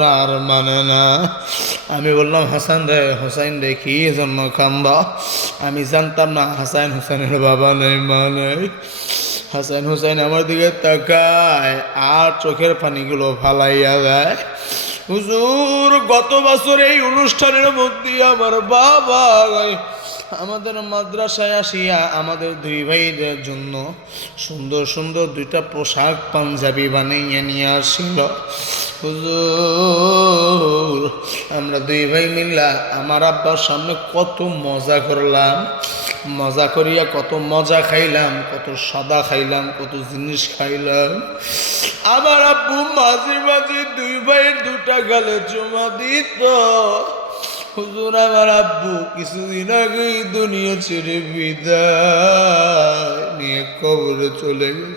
না আর মানে না। আমি বললাম, হাসান রে, হোসাইন রে, কি জন্য কান্দা? আমি জানতাম না হাসান হোসেনের বাবা নেই, মা নেই। হাসান হোসেন আমার দিকে তাকায় আর চোখের পানিগুলো ফালাইয়া দেয়। হুজুর, গত বছর এই অনুষ্ঠানের মধ্যে আমার বাবা আমাদের মাদ্রাসায় আসিয়া আমাদের দুই ভাইদের জন্য সুন্দর সুন্দর দুইটা পোশাক পাঞ্জাবি বানিয়ে নিয়ে আসছিল। হুজুর, আমরা দুই ভাই মিল্লা আমার আব্বার সামনে কত মজা করলাম, মজা করিয়া কত মজা খাইলাম, কত সাদা খাইলাম, কত জিনিস খাইলাম। আমার আব্বু মাঝে মাঝে দুই ভাইয়ের দুটা গালে চুমা দিত। হুজুর, আমার আব্বু কিছুদিন আগেই দুনিয়া ছেড়ে বিদায় নিয়ে কবরে চলে গেল।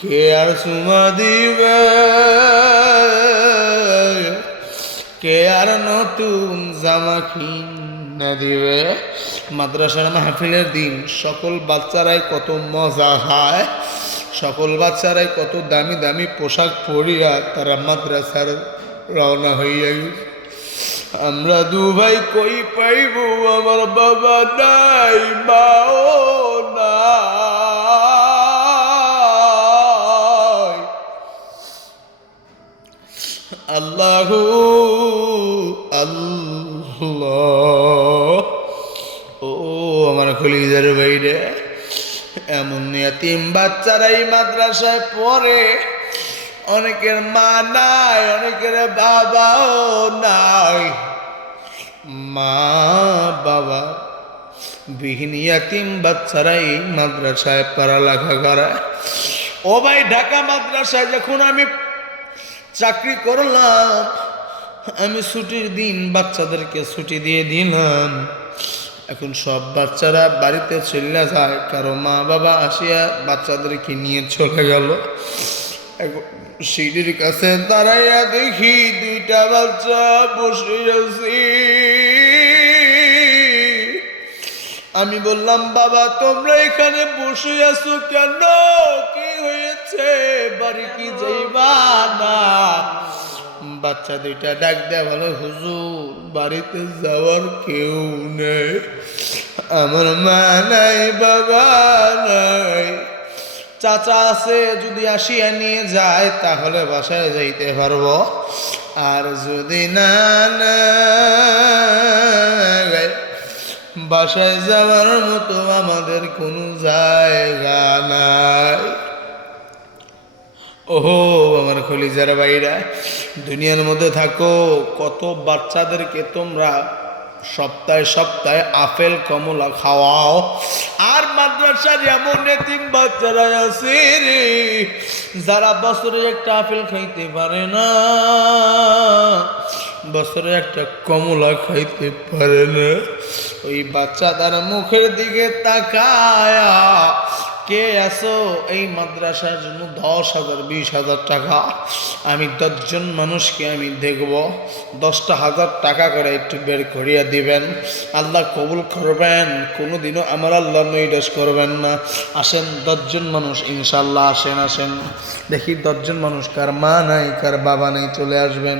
কে আর চুমা দিবে, কে আর নতুন জামা কিনে দিবে? মাদ্রাসার মাহফিলের দিন সকল বাচ্চারাই কত মজা খায়, সকল বাচ্চারাই কত দামি দামি পোশাক পরিয়া তারা মাদ্রাসার রওনা হইয়া গেছে। আমরা দু ভাই কই পাইব? আমার বাবা নাই, মাও নাই। আল্লাহ আল্লাহ। ও আমার কলিজার বাইরে, এমন ইয়াতিম বাচ্চারাই মাদ্রাসায় পড়ে। অনেকের মা নাই, অনেকের বাবাও নাই। মা বাবা বিহীন ইয়াতিম বাচ্চারাই মাদ্রাসায় পড়ালেখা করে। ও ভাই, ঢাকা মাদ্রাসায় যখন আমি চাকরি করলাম, আমি ছুটির দিন বাচ্চাদেরকে ছুটি দিয়ে দিলাম। এখন সব বাচ্চারা বাড়িতে চলে যায়, কারো মা বাবা আসিয়া বাচ্চাদেরকে নিয়ে চলে গেল। সিঁড়ির কাছে দাঁড়াইয়া দেখি দুইটা বাচ্চা বসে আছি। আমি বললাম, বাবা তোমরা এখানে বসে আছো কেন? কি হয়েছে? বাড়ি কি যাইবা না? বাচ্চা দুইটা ডাক দেয়া বলে, হুজুর বাড়িতে যাওয়ার কেউ নেই, আমার মা নাই, বাবা নাই। চাচা আছে, যদি আসিয়া নিয়ে যায় তাহলে বাসায় যাইতে পারবো, আর যদি না নেয় বাসায় যাওয়ার মতো আমাদের কোনো জায়গা নাই। ওহো আমার কলিজার ভাইরা, দুনিয়ার মধ্যে থাকো, কত বাচ্চাদেরকে তোমরা সপ্তাহে সপ্তাহে আপেল কমলা খাওয়াও, আর মাদ্রাসার এমন এতিম বাচ্চারা আছে রে, যারা বছরে একটা আপেল খাইতে পারে না, বছরে একটা কমলা খাইতে পারে না। ওই বাচ্চাদের মুখের দিকে তাকায়া, কে আছো এই মাদ্রাসার জন্য 10,000 20,000 টাকা, আমি 10 জন মানুষকে আমি দেখব, 10,000 টাকা করে একটু বের করিয়া দিবেন, আল্লাহ কবুল করবেন, কোনোদিনও আমার আল্লাহ নৈরাশ করবেন না। আসেন 10 জন মানুষ, ইনশাল্লাহ আসেন আসেন, দেখি 10 জন মানুষ কার মা নাই কার বাবা নেই, চলে আসবেন।